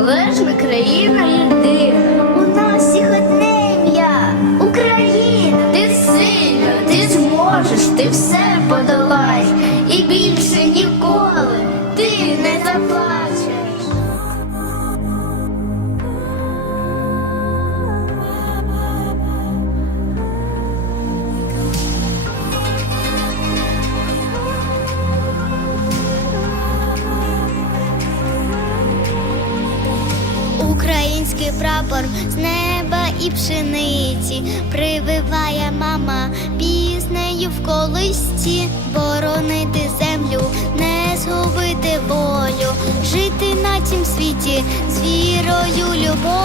Україна єдина. У нас всіх одне ім'я Україна. Ти сильна, ти зможеш, ти все подолаєш. І більше ніколи Український прапор з неба і пшениці. Прививає мама піснею в колисці, боронити землю, не згубити волю, жити на цім світі з вірою, любов'ю.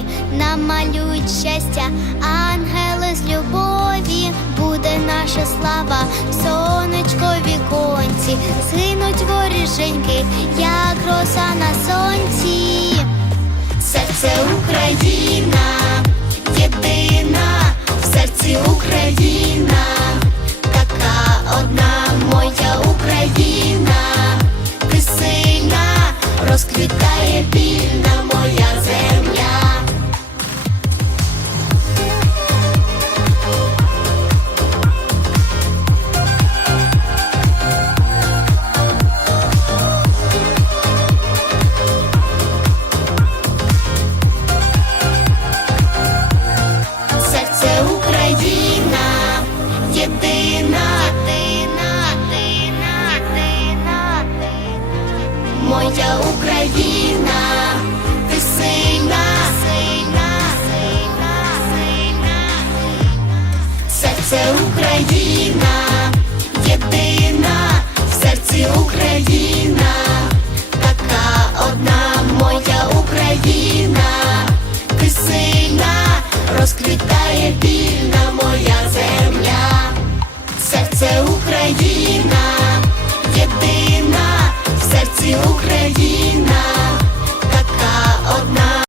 Полі, намалюють щастя, ангели з любові, буде наша слава, сонечко віконці, згинуть воріженьки, як роса на сонці. Моя Україна, ти сильна, сильна, сильна, сильна. Серце Україна, єдина, в серці Україна, така одна моя Україна, ти сильна, розквітає вільна моя земля, серце України.